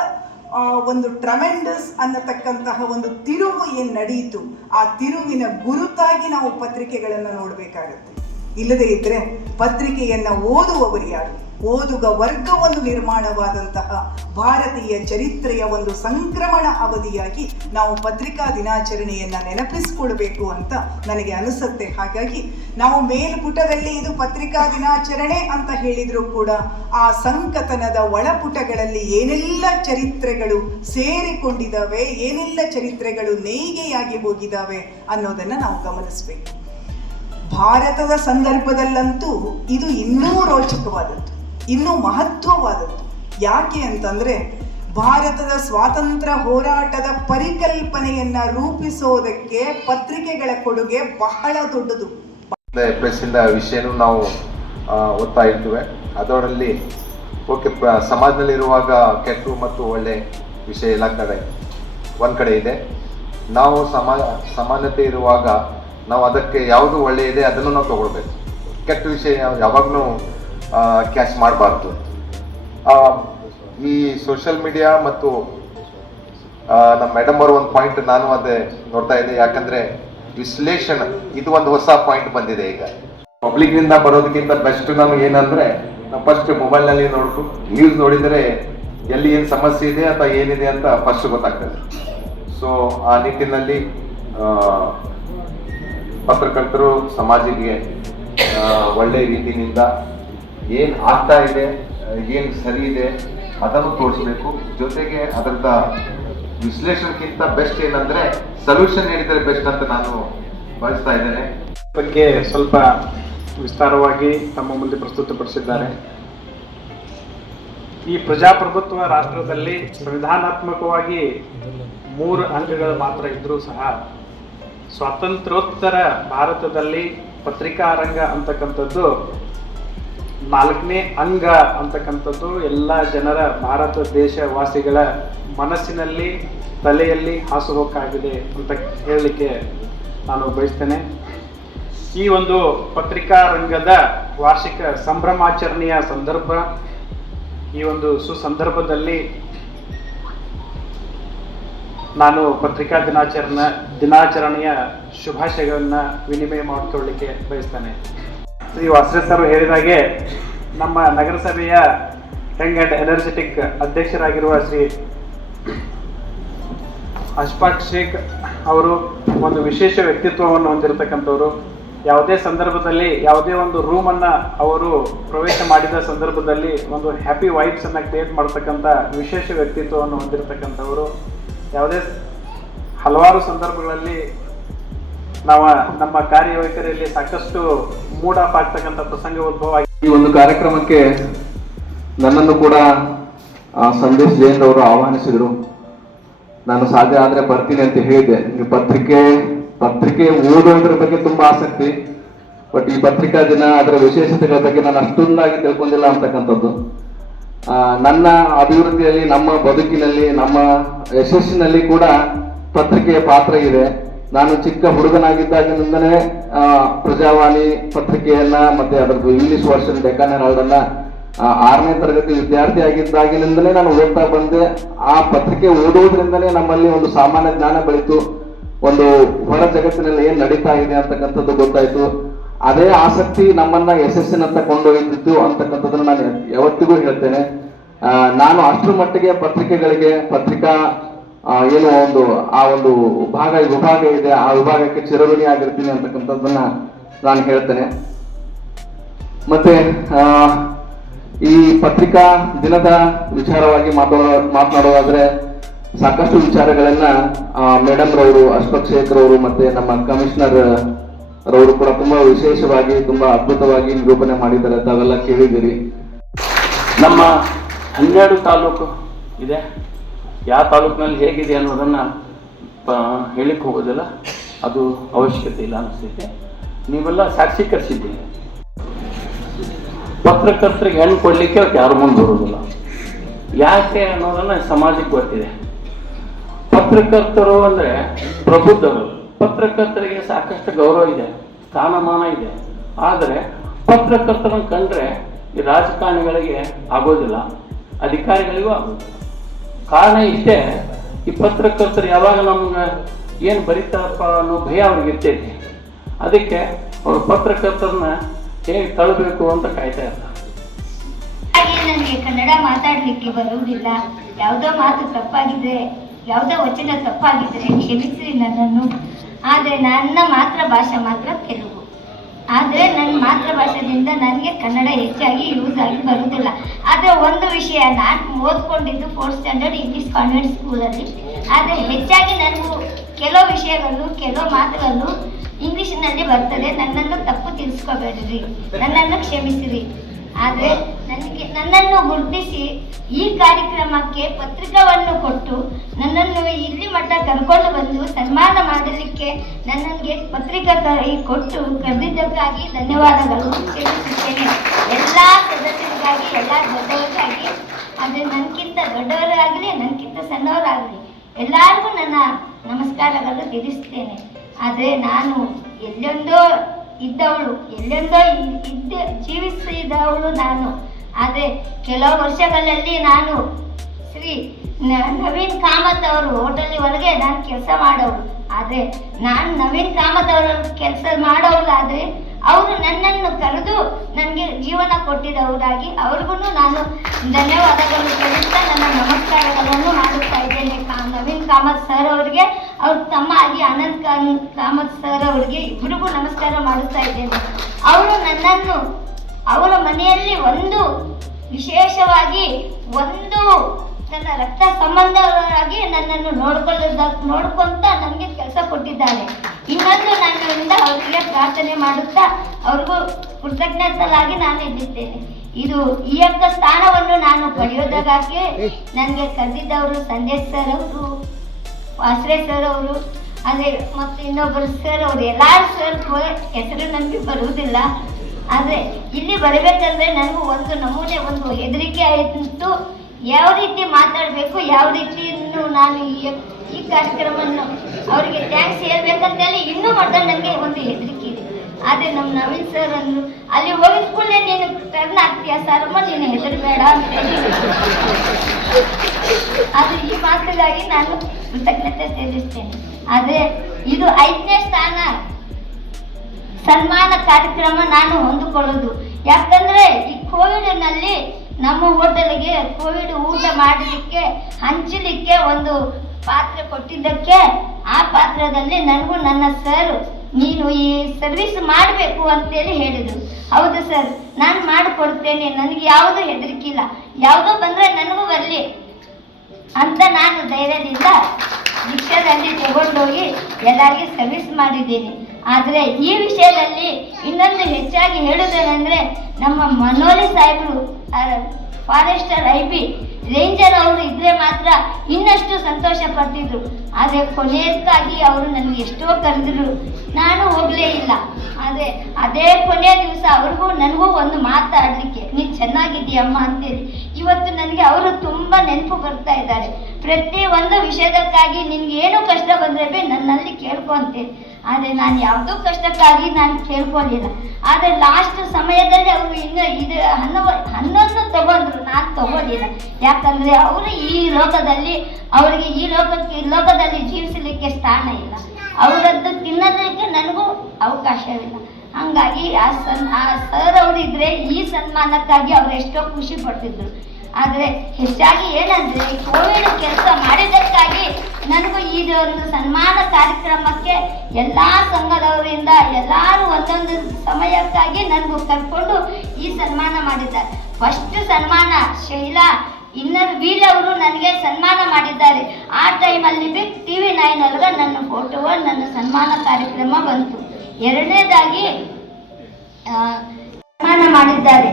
ಒಂದು ಟ್ರಮೆಂಡಸ್ ಅನ್ನತಕ್ಕಂತಹ ಒಂದು ತಿರುವು ಏನು ನಡೆಯಿತು ಆ ತಿರುವಿನ ಗುರುತಾಗಿ ನಾವು ಪತ್ರಿಕೆಗಳನ್ನು ನೋಡಬೇಕಾಗತ್ತೆ. ಇಲ್ಲದೇ ಇದ್ದರೆ ಪತ್ರಿಕೆಯನ್ನು ಓದುವವರು ಯಾರು? ಓದುಗ ವರ್ಗವನ್ನು ನಿರ್ಮಾಣವಾದಂತಹ ಭಾರತೀಯ ಚರಿತ್ರೆಯ ಒಂದು ಸಂಕ್ರಮಣ ಅವಧಿಯಾಗಿ ನಾವು ಪತ್ರಿಕಾ ದಿನಾಚರಣೆಯನ್ನು ನೆನಪಿಸಿಕೊಳ್ಬೇಕು ಅಂತ ನನಗೆ ಅನಿಸುತ್ತೆ. ಹಾಗಾಗಿ ನಾವು ಮೇಲ್ಪುಟದಲ್ಲಿ ಇದು ಪತ್ರಿಕಾ ದಿನಾಚರಣೆ ಅಂತ ಹೇಳಿದರೂ ಕೂಡ ಆ ಸಂಕತನದ ಒಳಪುಟಗಳಲ್ಲಿ ಏನೆಲ್ಲ ಚರಿತ್ರೆಗಳು ಸೇರಿಕೊಂಡಿದ್ದಾವೆ, ಏನೆಲ್ಲ ಚರಿತ್ರೆಗಳು ನೇಯ್ಗೆಯಾಗಿ ಹೋಗಿದ್ದಾವೆ ಅನ್ನೋದನ್ನು ನಾವು ಗಮನಿಸಬೇಕು. ಭಾರತದ ಸಂದರ್ಭದಲ್ಲಂತೂ ಇದು ಇನ್ನೂ ರೋಚಕವಾದದ್ದು. ಇನ್ನೂ ಮಹತ್ವವಾದದ್ದು. ಯಾಕೆ ಅಂತಂದರೆ, ಭಾರತದ ಸ್ವಾತಂತ್ರ್ಯ ಹೋರಾಟದ ಪರಿಕಲ್ಪನೆಯನ್ನು ರೂಪಿಸೋದಕ್ಕೆ ಪತ್ರಿಕೆಗಳ ಕೊಡುಗೆ ಬಹಳ ದೊಡ್ಡದು. ಪ್ರೆಸ್ಸಿಂದ ವಿಷಯನೂ ನಾವು ಓದ್ತಾ ಇರ್ತೇವೆ. ಅದರಲ್ಲಿ, ಓಕೆ ಸಮಾಜದಲ್ಲಿರುವಾಗ ಕೆಟ್ಟು ಮತ್ತು ಒಳ್ಳೆ ವಿಷಯ ಎಲ್ಲ ಕಡೆ, ಒಂದು ಕಡೆ ಇದೆ. ನಾವು ಸಮ, ಸಮಾನತೆ ಇರುವಾಗ ನಾವು ಅದಕ್ಕೆ ಯಾವುದು ಒಳ್ಳೆ ಇದೆ ಅದನ್ನು ನಾವು ತೊಗೊಳ್ಬೇಕು. ಕೆಟ್ಟ ವಿಷಯ ಯಾವಾಗಲೂ ಕ್ಯಾಚ್ ಮಾಡಬಾರ್ದು. ಈ ಸೋಷಿಯಲ್ ಮೀಡಿಯಾ ಮತ್ತು ನಮ್ಮ ಮೇಡಮ್ ಅವರು ಒಂದು ಪಾಯಿಂಟ್ ನಾನು ಅದೇ ನೋಡ್ತಾ ಇದ್ದೆ. ಯಾಕಂದ್ರೆ ವಿಶ್ಲೇಷಣೆ ಇದು ಒಂದು ಹೊಸ ಪಾಯಿಂಟ್ ಬಂದಿದೆ ಈಗ. ಪಬ್ಲಿಕ್ನಿಂದ ಬರೋದಕ್ಕಿಂತ ಬೆಸ್ಟ್ ನಮ್ಗೆ ಏನಂದ್ರೆ ಫಸ್ಟ್ ಮೊಬೈಲ್ನಲ್ಲಿ ನೋಡ್ಕು ನ್ಯೂಸ್ ನೋಡಿದ್ರೆ ಎಲ್ಲಿ ಏನು ಸಮಸ್ಯೆ ಇದೆ ಅಥವಾ ಏನಿದೆ ಅಂತ ಫಸ್ಟ್ ಗೊತ್ತಾಗ್ತದೆ. ಸೊ ಆ ನಿಟ್ಟಿನಲ್ಲಿ ಪತ್ರಕರ್ತರು ಸಮಾಜಿಗೆ ಆ, ಒಳ್ಳೆ ರೀತಿಯಿಂದ ಏನ್ ಆಗ್ತಾ ಇದೆ, ಏನು ಸರಿ ಇದೆ ಅದನ್ನು ತೋರಿಸ್ಬೇಕು. ಜೊತೆಗೆ ಅದರದ ವಿಶ್ಲೇಷಣಕ್ಕಿಂತ ಬೆಸ್ಟ್ ಏನಂದ್ರೆ ಸೊಲ್ಯೂಷನ್ ಹೇಳಿದರೆ ಬೆಸ್ಟ್ ಅಂತ ನಾನು ಬಯಸ್ತಾ ಇದ್ದೇನೆ. ಬಗ್ಗೆ ಸ್ವಲ್ಪ ವಿಸ್ತಾರವಾಗಿ ತಮ್ಮ ಮುಂದೆ ಪ್ರಸ್ತುತಪಡಿಸಿದ್ದಾರೆ. ಈ ಪ್ರಜಾಪ್ರಭುತ್ವ ರಾಷ್ಟ್ರದಲ್ಲಿ ಸಂವಿಧಾನಾತ್ಮಕವಾಗಿ ಮೂರು ಅಂಗಗಳು ಮಾತ್ರ ಇದ್ರೂ ಸಹ ಸ್ವಾತಂತ್ರ್ಯೋತ್ತರ ಭಾರತದಲ್ಲಿ ಪತ್ರಿಕಾ ರಂಗ ಅಂತಕ್ಕಂಥದ್ದು ನಾಲ್ಕನೇ ಅಂಗ ಅಂತಕ್ಕಂಥದ್ದು ಎಲ್ಲ ಜನರ ಭಾರತ ದೇಶವಾಸಿಗಳ ಮನಸ್ಸಿನಲ್ಲಿ, ತಲೆಯಲ್ಲಿ ಹಾಸುಹೊಕ್ಕಾಗಿದೆ ಅಂತ ಹೇಳಲಿಕ್ಕೆ ನಾನು ಬಯಸ್ತೇನೆ. ಈ ಒಂದು ಪತ್ರಿಕಾ ರಂಗದ ವಾರ್ಷಿಕ ಸಂಭ್ರಮಾಚರಣೆಯ ಸಂದರ್ಭ, ಈ ಒಂದು ಸುಸಂದರ್ಭದಲ್ಲಿ ನಾನು ಪತ್ರಿಕಾ ದಿನಾಚರಣ, ದಿನಾಚರಣೆಯ ಶುಭಾಶಯಗಳನ್ನು ವಿನಿಮಯ ಮಾಡಿಕೊಳ್ಳಿಕ್ಕೆ ಬಯಸ್ತೇನೆ. ಶ್ರೀ ವಾಸರೆ ಸರ್ ಹೇಳಿದಾಗೆ ನಮ್ಮ ನಗರಸಭೆಯ ಯಂಗ್ ಆ್ಯಂಡ್ ಎನರ್ಜೆಟಿಕ್ ಅಧ್ಯಕ್ಷರಾಗಿರುವ ಶ್ರೀ ಅಶ್ಫಾಕ್ ಶೇಖ್ ಅವರು ಒಂದು ವಿಶೇಷ ವ್ಯಕ್ತಿತ್ವವನ್ನು ಹೊಂದಿರತಕ್ಕಂಥವ್ರು. ಯಾವುದೇ ಸಂದರ್ಭದಲ್ಲಿ ಯಾವುದೇ ಒಂದು ರೂಮನ್ನು ಅವರು ಪ್ರವೇಶ ಮಾಡಿದ ಸಂದರ್ಭದಲ್ಲಿ ಒಂದು ಹ್ಯಾಪಿ ವೈಬ್ಸನ್ನು ಕ್ರಿಯೇಟ್ ಮಾಡ್ತಕ್ಕಂಥ ವಿಶೇಷ ವ್ಯಕ್ತಿತ್ವವನ್ನು ಹೊಂದಿರತಕ್ಕಂಥವರು. ಯಾವುದೇ ಹಲವಾರು ಸಂದರ್ಭಗಳಲ್ಲಿ ನಾವು ನಮ್ಮ ಕಾರ್ಯವೈಖರಿಯಲ್ಲಿ ಸಾಕಷ್ಟು ಮೂಡ್ ಆಫ್ ಆಗ್ತಕ್ಕಂಥ ಪ್ರಸಂಗ ಉದ್ಭವ ಈ ಒಂದು ಕಾರ್ಯಕ್ರಮಕ್ಕೆ ನನ್ನನ್ನು ಕೂಡ ಸಂದೇಶ್ ಜೈನ್ ಅವರು ಆಹ್ವಾನಿಸಿದರು. ನಾನು ಸಾಧ್ಯ ಆದರೆ ಬರ್ತೀನಿ ಅಂತ ಹೇಳಿದೆ ನಿಮ್ಗೆ ಪತ್ರಿಕೆ ಪತ್ರಿಕೆ ಓದೋದ್ರ ಬಗ್ಗೆ ತುಂಬಾ ಆಸಕ್ತಿ. ಬಟ್ ಈ ಪತ್ರಿಕಾ ದಿನ ಅದರ ವಿಶೇಷತೆಗಳ ಬಗ್ಗೆ ನಾನು ಅಷ್ಟೊಂದಾಗಿ ತಿಳ್ಕೊಂಡಿಲ್ಲ ಅಂತಕ್ಕಂಥದ್ದು. ನನ್ನ ಅಭಿವೃದ್ಧಿಯಲ್ಲಿ, ನಮ್ಮ ಬದುಕಿನಲ್ಲಿ, ನಮ್ಮ ಯಶಸ್ಸಿನಲ್ಲಿ ಕೂಡ ಪತ್ರಿಕೆಯ ಪಾತ್ರ ಇದೆ. ನಾನು ಚಿಕ್ಕ ಹುಡುಗನಾಗಿದ್ದಾಗಿನಿಂದನೇ ಪ್ರಜಾವಾಣಿ ಪತ್ರಿಕೆಯನ್ನ ಮತ್ತೆ ಅದರದ್ದು ಇಂಗ್ಲಿಷ್ ವರ್ಷನ್ ಹೆರಾಲ್ಡ್ ಆ, ಆರನೇ ತರಗತಿ ವಿದ್ಯಾರ್ಥಿ ಆಗಿದ್ದಾಗಿನಿಂದಲೇ ನಾನು ಓದ್ತಾ ಬಂದೆ. ಆ ಪತ್ರಿಕೆ ಓದುವುದರಿಂದಲೇ ನಮ್ಮಲ್ಲಿ ಒಂದು ಸಾಮಾನ್ಯ ಜ್ಞಾನ ಬೆಳೀತು. ಒಂದು ಹೊರ ಜಗತ್ತಿನಲ್ಲಿ ಏನ್ ನಡೀತಾ ಇದೆ ಅಂತಕ್ಕಂಥದ್ದು ಗೊತ್ತಾಯ್ತು. ಅದೇ ಆಸಕ್ತಿ ನಮ್ಮನ್ನ ಯಶಸ್ಸಿನತ್ತ ಕೊಂಡೊಯ್ದಿತ್ತು ಅಂತಕ್ಕಂಥದ್ದನ್ನು ನಾನು ಯಾವತ್ತಿಗೂ ಹೇಳ್ತೇನೆ. ನಾನು ಅಷ್ಟರ ಮಟ್ಟಿಗೆ ಪತ್ರಿಕೆಗಳಿಗೆ ಪತ್ರಿಕಾ ಏನು ಒಂದು, ಆ ಒಂದು ಭಾಗ ವಿಭಾಗ ಇದೆ, ಆ ವಿಭಾಗಕ್ಕೆ ಚಿರಋಣಿ ಆಗಿರ್ತೀನಿ ಅಂತಕ್ಕಂಥದ್ದನ್ನ ನಾನು ಹೇಳ್ತೇನೆ. ಮತ್ತೆ ಈ ಪತ್ರಿಕಾ ದಿನದ ವಿಚಾರವಾಗಿ ಮಾತಾಡೋ ಮಾತನಾಡೋದಾದ್ರೆ ಸಾಕಷ್ಟು ವಿಚಾರಗಳನ್ನ ಮೇಡಮ್ ರವರು, ಅಶ್ವಥ್ ಶೇಖರ್ ಅವರು ಮತ್ತೆ ನಮ್ಮ ಕಮಿಷನರ್ ರವರು ಕೂಡ ತುಂಬಾ ವಿಶೇಷವಾಗಿ, ತುಂಬಾ ಅದ್ಭುತವಾಗಿ ನಿರೂಪಣೆ ಮಾಡಿದ್ದಾರೆ ತಾವೆಲ್ಲ ಕೇಳಿದ್ದೀರಿ. ನಮ್ಮ ಹನ್ನೆರಡು ತಾಲೂಕು ಇದೆ. ಯಾವ ತಾಲೂಕಿನಲ್ಲಿ ಹೇಗಿದೆ ಅನ್ನೋದನ್ನು ಹೇಳಿಕ್ಕೆ ಹೋಗೋದಿಲ್ಲ. ಅದು ಅವಶ್ಯಕತೆ ಇಲ್ಲ ಅನಿಸ್ತೈತೆ. ನೀವೆಲ್ಲ ಸಾಕ್ಷೀಕರಿಸಿದ್ದೀರಿ ಪತ್ರಕರ್ತರಿಗೆ ಹೆಣ್ಣು ಕೊಡಲಿಕ್ಕೆ ಯಾರು ಮುಂದೆ ಬರೋದಿಲ್ಲ. ಯಾಕೆ ಅನ್ನೋದನ್ನು ಸಮಾಜಕ್ಕೆ ಗೊತ್ತಿದೆ. ಪತ್ರಕರ್ತರು ಅಂದರೆ ಪ್ರಬುದ್ಧರು. ಪತ್ರಕರ್ತರಿಗೆ ಸಾಕಷ್ಟು ಗೌರವ ಇದೆ, ಸ್ಥಾನಮಾನ ಇದೆ. ಆದರೆ ಪತ್ರಕರ್ತರನ್ನು ಕಂಡ್ರೆ ಈ ರಾಜಕಾರಣಿಗಳಿಗೆ ಆಗೋದಿಲ್ಲ, ಅಧಿಕಾರಿಗಳಿಗೂ ಆಗೋದಿಲ್ಲ. ಕಾರಣ ಇಷ್ಟೇ. ಈ ಪತ್ರಕರ್ತರು ಯಾವಾಗ ನಮ್ಗೆ ಏನು ಬರೀತಾರಪ್ಪ ಅನ್ನೋ ಭಯ ಅವ್ರಿಗೆ ಇರ್ತೈತಿ. ಅದಕ್ಕೆ ಅವ್ರ ಪತ್ರಕರ್ತರನ್ನ ಹೇಗೆ ತಳ್ಳಬೇಕು ಅಂತ ಕಾಯ್ತಾ ಇರ್ತಾರೆ. ನನಗೆ ಕನ್ನಡ ಮಾತಾಡಲಿಕ್ಕೆ ಬರುವುದಿಲ್ಲ. ಯಾವುದೋ ಮಾತು ತಪ್ಪಾಗಿದ್ರೆ ಯಾವುದೋ ವಚನ ತಪ್ಪಾಗಿದ್ರೆ ಕ್ಷಮಿಸಿ ನನ್ನನ್ನು. ಆದರೆ ನನ್ನ ಮಾತೃಭಾಷೆ ಮಾತ್ರ ತೆಲುಗು. ಆದರೆ ನನ್ನ ಮಾತೃಭಾಷೆದಿಂದ ನನಗೆ ಕನ್ನಡ ಹೆಚ್ಚಾಗಿ ಯೂಸ್ ಆಗಿ ಬರುವುದಿಲ್ಲ. ಆದರೆ ಒಂದು ವಿಷಯ, ನಾನು ಓದ್ಕೊಂಡಿದ್ದು ಫೋರ್ತ್ ಸ್ಟ್ಯಾಂಡರ್ಡ್ ಇಂಗ್ಲೀಷ್ ಕಾನ್ವೆಂಟ್ ಸ್ಕೂಲಲ್ಲಿ ಆದರೆ ಹೆಚ್ಚಾಗಿ ನನಗೂ ಕೆಲವು ವಿಷಯಗಳು, ಕೆಲವು ಮಾತುಗಳು ಇಂಗ್ಲೀಷಿನಲ್ಲಿ ಬರ್ತದೆ. ನನ್ನನ್ನು ತಪ್ಪು ತಿಳಿಸ್ಕೋಬೇಡ್ರಿ. ನನ್ನನ್ನು ಕ್ಷಮಿಸಿರಿ. ಆದರೆ ನನಗೆ ನನ್ನನ್ನು ಗುರುತಿಸಿ ಈ ಕಾರ್ಯಕ್ರಮಕ್ಕೆ ಪತ್ರಿಕವನ್ನು ಕೊಟ್ಟು ನನ್ನನ್ನು ಇಲ್ಲಿ ಮಟ್ಟ ಕರ್ಕೊಂಡು ಬಂದು ಸನ್ಮಾನ ಮಾಡಲಿಕ್ಕೆ ನನ್ನನ್ಗೆ ಪತ್ರಿಕಾ ಕೊಟ್ಟು ಕರೆದಿದ್ದಕ್ಕಾಗಿ ಧನ್ಯವಾದಗಳು ತಿಳಿಸುತ್ತೇನೆ. ಎಲ್ಲ ಸದಸ್ಯರಿಗಾಗಿ, ಎಲ್ಲ ದೊಡ್ಡವರಿಗಾಗಿ, ಆದರೆ ನನಗಿಂತ ದೊಡ್ಡವರಾಗಲಿ ನನಗಿಂತ ಸಣ್ಣವರಾಗಲಿ, ಎಲ್ಲರಿಗೂ ನನ್ನ ನಮಸ್ಕಾರಗಳು ತಿಳಿಸ್ತೇನೆ. ಆದರೆ ನಾನು ಎಲ್ಲೊಂದೋ ಇದ್ದವಳು. ಎಲ್ಲೆಂದೋ ಇದ್ದೆ ಜೀವಿಸಿದವಳು ನಾನು. ಆದರೆ ಕೆಲವು ವರ್ಷಗಳಲ್ಲಿ ನಾನು ಶ್ರೀ ನವೀನ್ ಕಾಮತ್ ಅವರು ಹೋಟೆಲ್ ಒಳಗೆ ನಾನು ಕೆಲಸ ಮಾಡೋರು ಆದರೆ ನಾನು ನವೀನ್ ಕಾಮತ್ ಅವರ ಕೆಲಸ ಮಾಡೋಳಾದರೆ ಅವರು ನನ್ನನ್ನು ಕರೆದು ನನಗೆ ಜೀವನ ಕೊಟ್ಟಿದ್ದವರಾಗಿ ಅವ್ರಿಗೂ ನಾನು ಧನ್ಯವಾದಗಳು ಸಲ್ಲಿಸ್ತಾ ನನ್ನ ನಮಸ್ಕಾರಗಳನ್ನು ಮಾಡುತ್ತಾ ಇದ್ದೇನೆ. ನವೀನ್ ಕಾಮತ್ ಸರ್ ಅವರಿಗೆ, ಅವ್ರ ತಮ್ಮ ಆಗಿ ಕಾಮ್ ಕಾಮತ್ ಸರ್ ಅವರಿಗೆ ಇಬ್ಬರಿಗೂ ನಮಸ್ಕಾರ ಮಾಡುತ್ತಾ ಇದ್ದೇನೆ. ಅವರು ನನ್ನನ್ನು, ಅವರ ಮನೆಯಲ್ಲಿ ಒಂದು ವಿಶೇಷವಾಗಿ ಒಂದು ನನ್ನ ರಕ್ತ ಸಂಬಂಧವಾಗಿ ನನ್ನನ್ನು ನೋಡಿಕೊಳ್ಳದ ನೋಡ್ಕೊಂತ ನನಗೆ ಕೆಲಸ ಕೊಟ್ಟಿದ್ದಾನೆ. ಇನ್ನೊಂದು ನನ್ನಿಂದ ಅವರಿಗೆ ಪ್ರಾರ್ಥನೆ ಮಾಡುತ್ತಾ ಅವ್ರಿಗೂ ಕೃತಜ್ಞತಲಾಗಿ ನಾನು ಇದ್ದಿದ್ದೇನೆ ಇದು ಈ ಅಕ್ಕ ಸ್ಥಾನವನ್ನು ನಾನು ಪಡೆಯೋದಕ್ಕಾಗಿ ನನಗೆ ಕರೆದಿದ್ದವರು ಸಂಜಯ್ ಸರ್ ಅವರು ಆಶ್ರಯ ಸರ್ ಅವರು ಅಂದರೆ ಮತ್ತು ಇನ್ನೊಬ್ಬರು ಸರ್ ಅವರು. ಎಲ್ಲ ಸರ್ ಹೆಸರು ನನಗೆ ಬರುವುದಿಲ್ಲ. ಆದರೆ ಇಲ್ಲಿ ಬರಬೇಕಂದ್ರೆ ನನಗೂ ಒಂದು ನಮೂನೆ, ಒಂದು ಹೆದರಿಕೆ ಆಯಿತು ಯಾವ ರೀತಿ ಮಾತಾಡಬೇಕು, ಯಾವ ರೀತಿ ಇನ್ನು ನಾನು ಈ ಕಾರ್ಯಕ್ರಮವನ್ನು ಅವರಿಗೆ ಥ್ಯಾಂಕ್ಸ್ ಹೇಳ್ಬೇಕಂತೇಳಿ ಇನ್ನೂ ಮೊದಲು ನನಗೆ ಒಂದು ಹೆದರಿಕೆ ಇದೆ. ಆದರೆ ನಮ್ಮ ನವೀನ್ ಸರ್ ಅಂದರು ಅಲ್ಲಿ ಹೋಗಿದ ಕೂಡಲೇ ನೀನು ಟರ್ನ್ ಆಗ್ತೀಯ ಸರ್ಮ ನೀನು ಹೆದರಬೇಡ ಅಂತ. ಆದರೆ ಈ ಮಾತುಗಾಗಿ ನಾನು ಕೃತಜ್ಞತೆ ತಿಳಿಸ್ತೇನೆ ಆದರೆ ಇದು ಐದನೇ ಸ್ಥಾನ. ಸನ್ಮಾನ ಕಾರ್ಯಕ್ರಮ ನಾನು ಹೊಂದಿಕೊಳ್ಳೋದು. ಯಾಕಂದ್ರೆ ಈ ಕೋವಿಡ್ನಲ್ಲಿ ನಮ್ಮ ಹೋಟೆಲ್ಗೆ ಕೋವಿಡ್ ಊಟ ಮಾಡಲಿಕ್ಕೆ, ಹಂಚಲಿಕ್ಕೆ ಒಂದು ಪಾತ್ರೆ ಕೊಟ್ಟಿದ್ದಕ್ಕೆ, ಆ ಪಾತ್ರದಲ್ಲಿ ನನಗೂ ನನ್ನ ಸರ್, ನೀನು ಈ ಸರ್ವಿಸ್ ಮಾಡಬೇಕು ಅಂತೇಳಿ ಹೇಳಿದರು. ಹೌದು ಸರ್, ನಾನು ಮಾಡಿಕೊಡ್ತೇನೆ, ನನಗೆ ಯಾವುದೂ ಹೆದರಿಕಿಲ್ಲ. ಯಾವುದೋ ಬಂದರೆ ನನಗೂ ಬರಲಿ ಅಂತ ನಾನು ಧೈರ್ಯದಿಂದ ರಿಕ್ಷಾದಲ್ಲಿ ತಗೊಂಡೋಗಿ ಎಲ್ಲರಿಗೆ ಸರ್ವಿಸ್ ಮಾಡಿದ್ದೀನಿ. ಆದರೆ ಈ ವಿಷಯದಲ್ಲಿ ಇನ್ನೊಂದು ಹೆಚ್ಚಾಗಿ ಹೇಳುವುದೇನೆಂದರೆ ನಮ್ಮ ಮನೋಲಿ ಸಾಹೇಬರು ಫಾರೆಸ್ಟರ್ ಐ ಪಿ ರೇಂಜರ್ ಅವರು ಇದ್ರೆ ಮಾತ್ರ ಇನ್ನಷ್ಟು ಸಂತೋಷ ಪಡ್ತಿದ್ರು. ಆದರೆ ಕೊನೆಯದಕ್ಕಾಗಿ ಅವರು ನನಗೆ ಎಷ್ಟೋ ಕರೆದ್ರು. ನಾನು ಹೋಗಲೇ ಇಲ್ಲ. ಆದರೆ ಅದೇ ಕೊನೆಯ ದಿವಸ ಅವ್ರಿಗೂ ನನಗೂ ಒಂದು ಮಾತಾಡಲಿಕ್ಕೆ, ನೀನು ಚೆನ್ನಾಗಿದ್ದೀಯಮ್ಮ ಅಂತೇಳಿ ಇವತ್ತು ನನಗೆ ಅವರು ತುಂಬ ನೆನಪು ಬರ್ತಾ ಇದ್ದಾರೆ. ಪ್ರತಿ ಒಂದು ವಿಷಯದಕ್ಕಾಗಿ ನಿನ್ಗೆ ಏನು ಕಷ್ಟ ಬಂದರೆ ಬಿ ನನ್ನಲ್ಲಿ ಕೇಳ್ಕೊಂತೀನಿ ಆದರೆ ನಾನು ಯಾವುದೂ ಕಷ್ಟಕ್ಕಾಗಿ ನಾನು ಕೇಳ್ಕೊಳ್ಳಿಲ್ಲ ಆದರೆ ಲಾಸ್ಟ್ ಸಮಯದಲ್ಲಿ ಅವರು ಇನ್ನು ಇದು ಹನ್ನವ ಹನ್ನೊಂದು ತಗೊಂಡ್ರು, ನಾನು ತಗೊಳ್ಳಿಲ್ಲ ಯಾಕಂದರೆ ಅವರು ಈ ಲೋಕದಲ್ಲಿ, ಅವರಿಗೆ ಈ ಲೋಕಕ್ಕೆ ಲೋಕದಲ್ಲಿ ಜೀವಿಸಲಿಕ್ಕೆ ಸ್ಥಾನ ಇಲ್ಲ. ಅವರದ್ದು ತಿನ್ನೋದಕ್ಕೆ ನನಗೂ ಅವಕಾಶವಿಲ್ಲ. ಹಂಗಾಗಿ ಆ ಸನ್, ಆ ಸರ್ ಅವರಿದ್ರೆ ಈ ಸನ್ಮಾನಕ್ಕಾಗಿ ಅವ್ರು ಎಷ್ಟೋ ಖುಷಿ ಪಡ್ತಿದ್ರು. ಆದರೆ ಹೆಚ್ಚಾಗಿ ಏನಂದ್ರೆ ಕೋವಿಡ್ ಕೆಲಸ ಮಾಡಿದ್ದಕ್ಕಾಗಿ ನನಗೂ ಈ ಒಂದು ಸನ್ಮಾನ ಕಾರ್ಯಕ್ರಮಕ್ಕೆ ಎಲ್ಲ ಸಂಘದವರಿಂದ ಎಲ್ಲರೂ ಒಂದೊಂದು ಸಮಯಕ್ಕಾಗಿ ನನಗೂ ಕರ್ಕೊಂಡು ಈ ಸನ್ಮಾನ ಮಾಡಿದ್ದಾರೆ. ಫಸ್ಟ್ ಸನ್ಮಾನ ಶೈಲಾ ಇನ್ನರ್ ವೀಲ್ ಅವರು ನನಗೆ ಸನ್ಮಾನ ಮಾಡಿದ್ದಾರೆ. ಆ ಟೈಮಲ್ಲಿ ಬಿ ಟಿ ವಿ ನೈನ್ ನನ್ನ ಫೋಟೋ ನನ್ನ ಸನ್ಮಾನ ಕಾರ್ಯಕ್ರಮ ಬಂತು. ಎರಡನೇದಾಗಿ ಸನ್ಮಾನ ಮಾಡಿದ್ದಾರೆ.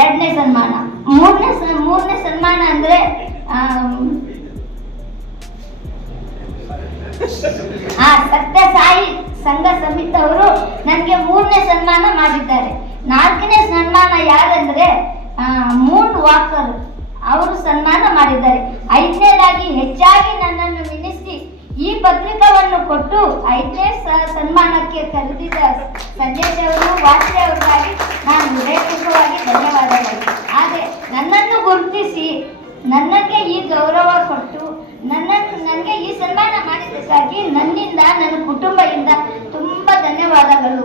ಎರಡನೇ ಸನ್ಮಾನ. ಮೂರನೇ ಮೂರನೇ ಸನ್ಮಾನ ಅಂದ್ರೆ ಆ ಸತ್ಯ ಸಾಯಿ ಸಂಘ ಸಮಿತಿ ಅವರು ನನಗೆ ಮೂರನೇ ಸನ್ಮಾನ ಮಾಡಿದ್ದಾರೆ. ನಾಲ್ಕನೇ ಸನ್ಮಾನ ಯಾರಂದ್ರೆ ಮೂನ್ ವಾಕರ್ ಅವರು ಸನ್ಮಾನ ಮಾಡಿದ್ದಾರೆ. ಐದನೇದಾಗಿ ಹೆಚ್ಚಾಗಿ ನನ್ನನ್ನು ಈ ಪತ್ರಿಕವನ್ನು ಕೊಟ್ಟು ಐದನೇ ಸನ್ಮಾನಕ್ಕೆ ಕರೆದಿದ್ದ ಸಂಜಯ್ ಅವರು ವಾಸ್ತೆ ಅವರಿಗಾಗಿ ನಾನು ಹೃದಯಪೂರ್ವಕವಾಗಿ ಧನ್ಯವಾದಗಳು. ಆದರೆ ನನ್ನನ್ನು ಗುರುತಿಸಿ ನನ್ನಕ್ಕೆ ಈ ಗೌರವ ಕೊಟ್ಟು ನನ್ನನ್ನು, ನನಗೆ ಈ ಸನ್ಮಾನ ಮಾಡಿದ್ದಕ್ಕಾಗಿ ನನ್ನಿಂದ, ನನ್ನ ಕುಟುಂಬದಿಂದ ತುಂಬ ಧನ್ಯವಾದಗಳು.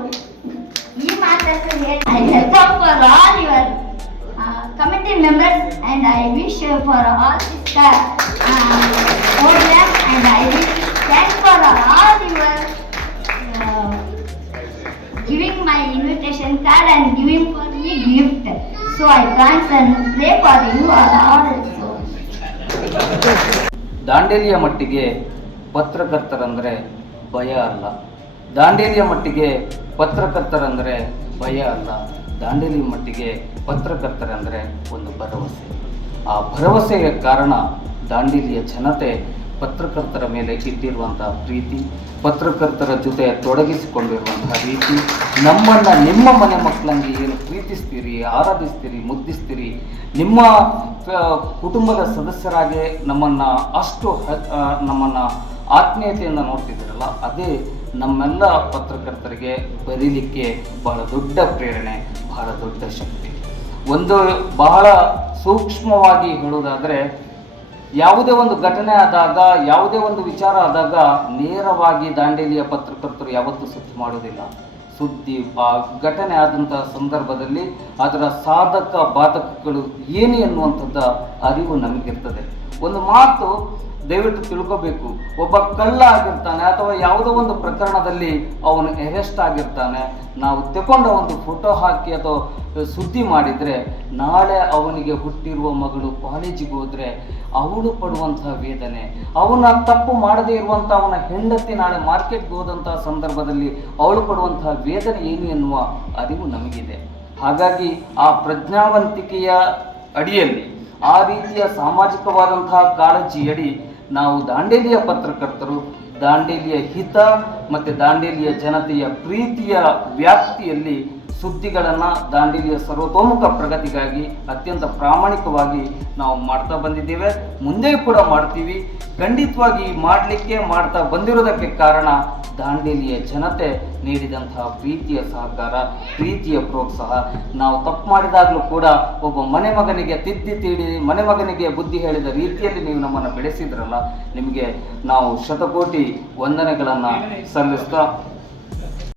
ಈ ಮಾತನ್ನು ಹೇಳಿ I for all your committee members and I wish for all sister programme and I wish all your giving my invitation card and giving for me gift. So I and for you. ದಾಂಡೇಲಿಯ ಮಟ್ಟಿಗೆ ಪತ್ರಕರ್ತರಂದರೆ ಭಯ ಅಲ್ಲ. ದಾಂಡೇಲಿಯ ಮಟ್ಟಿಗೆ ಪತ್ರಕರ್ತರಂದರೆ ಭಯ ಅಲ್ಲ. ದಾಂಡೇಲಿ ಮಟ್ಟಿಗೆ ಪತ್ರಕರ್ತರಂದರೆ ಒಂದು ಭರವಸೆ. ಆ ಭರವಸೆಯ ಕಾರಣ ದಾಂಡೇಲಿಯ ಜನತೆ ಪತ್ರಕರ್ತರ ಮೇಲೆ ಇಟ್ಟಿರುವಂತಹ ಪ್ರೀತಿ, ಪತ್ರಕರ್ತರ ಜೊತೆ ತೊಡಗಿಸಿಕೊಂಡಿರುವಂತಹ ರೀತಿ, ನಮ್ಮನ್ನು ನಿಮ್ಮ ಮನೆ ಮಕ್ಕಳಂಗೆ ಏನು ಪ್ರೀತಿಸ್ತೀರಿ, ಆರಾಧಿಸ್ತೀರಿ, ಮುದ್ದಿಸ್ತೀರಿ, ನಿಮ್ಮ ಕುಟುಂಬದ ಸದಸ್ಯರಾಗಿ ನಮ್ಮನ್ನು ಅಷ್ಟು ನಮ್ಮನ್ನು ಆತ್ಮೀಯತೆಯಿಂದ ನೋಡ್ತಿದ್ದೀರಲ್ಲ, ಅದೇ ನಮ್ಮೆಲ್ಲ ಪತ್ರಕರ್ತರಿಗೆ ಬರೀಲಿಕ್ಕೆ ಬಹಳ ದೊಡ್ಡ ಪ್ರೇರಣೆ, ಬಹಳ ದೊಡ್ಡ ಶಕ್ತಿ. ಒಂದು ಬಹಳ ಸೂಕ್ಷ್ಮವಾಗಿ ಹೇಳುವುದಾದರೆ ಯಾವುದೇ ಒಂದು ಘಟನೆ ಆದಾಗ, ಯಾವುದೇ ಒಂದು ವಿಚಾರ ಆದಾಗ ನೇರವಾಗಿ ದಾಂಡೇಲಿಯ ಪತ್ರಕರ್ತರು ಯಾವತ್ತೂ ಸುದ್ದಿ ಮಾಡೋದಿಲ್ಲ ಸುದ್ದಿ ಆ ಘಟನೆ ಆದಂತಹ ಸಂದರ್ಭದಲ್ಲಿ ಅದರ ಸಾಧಕ, ಬಾಧಕಗಳು ಏನು ಎನ್ನುವಂಥದ್ದು ಅರಿವು ನಮಗಿರ್ತದೆ. ಒಂದು ಮಾತು ದಯವಿಟ್ಟು ತಿಳ್ಕೋಬೇಕು. ಒಬ್ಬ ಕಳ್ಳ ಆಗಿರ್ತಾನೆ ಅಥವಾ ಯಾವುದೋ ಒಂದು ಪ್ರಕರಣದಲ್ಲಿ ಅವನು ಅರೆಸ್ಟ್ ಆಗಿರ್ತಾನೆ. ನಾವು ತಗೊಂಡ ಒಂದು ಫೋಟೋ ಹಾಕಿ ಅಥವಾ ಸುದ್ದಿ ಮಾಡಿದರೆ ನಾಳೆ ಅವನಿಗೆ ಹುಟ್ಟಿರುವ ಮಗಳು ಕಾಲೇಜಿಗೆ ಹೋದರೆ ಅವಳು ಪಡುವಂತಹ ವೇದನೆ. ಅವನ ತಪ್ಪು ಮಾಡದೇ ಇರುವಂಥ ಅವನ ಹೆಂಡತಿ ನಾಳೆ ಮಾರ್ಕೆಟ್ಗೆ ಹೋದಂತಹ ಸಂದರ್ಭದಲ್ಲಿ ಅವಳು ಪಡುವಂತಹ ವೇದನೆ ಏನು ಎನ್ನುವ ಅರಿವು ನಮಗಿದೆ. ಹಾಗಾಗಿ ಆ ಪ್ರಜ್ಞಾವಂತಿಕೆಯ ಅಡಿಯಲ್ಲಿ ಆ ರೀತಿಯ ಸಾಮಾಜಿಕವಾದಂತಹ ಕಾಳಜಿಯಡಿ ನಾವು ದಾಂಡೇಲಿಯ ಪತ್ರಕರ್ತರು ದಾಂಡೇಲಿಯ ಹಿತ ಮತ್ತು ದಾಂಡೇಲಿಯ ಜನತೆಯ ಪ್ರೀತಿಯ ವ್ಯಾಪ್ತಿಯಲ್ಲಿ ಸುದ್ದಿಗಳನ್ನು ದಾಂಡೇಲಿಯ ಸರ್ವತೋಮುಖ ಪ್ರಗತಿಗಾಗಿ ಅತ್ಯಂತ ಪ್ರಾಮಾಣಿಕವಾಗಿ ನಾವು ಮಾಡ್ತಾ ಬಂದಿದ್ದೇವೆ. ಮುಂದೆ ಕೂಡ ಮಾಡ್ತೀವಿ. ಖಂಡಿತವಾಗಿ ಮಾಡಲಿಕ್ಕೆ ಮಾಡ್ತಾ ಬಂದಿರೋದಕ್ಕೆ ಕಾರಣ ದಾಂಡೇಲಿಯ ಜನತೆ ನೀಡಿದಂತಹ ಪ್ರೀತಿಯ ಸಹಕಾರ, ಪ್ರೀತಿಯ ಪ್ರೋತ್ಸಾಹ. ನಾವು ತಪ್ಪು ಮಾಡಿದಾಗಲೂ ಕೂಡ ಒಬ್ಬ ಮನೆ ಮಗನಿಗೆ ತಿದ್ದಿ ತೀಡಿ, ಮನೆ ಮಗನಿಗೆ ಬುದ್ಧಿ ಹೇಳಿದ ರೀತಿಯಲ್ಲಿ ನೀವು ನಮ್ಮನ್ನು ಬೆಳೆಸಿದ್ರಲ್ಲ, ನಿಮಗೆ ನಾವು ಶತಕೋಟಿ ವಂದನೆಗಳನ್ನು ಸಲ್ಲಿಸ್ತಾ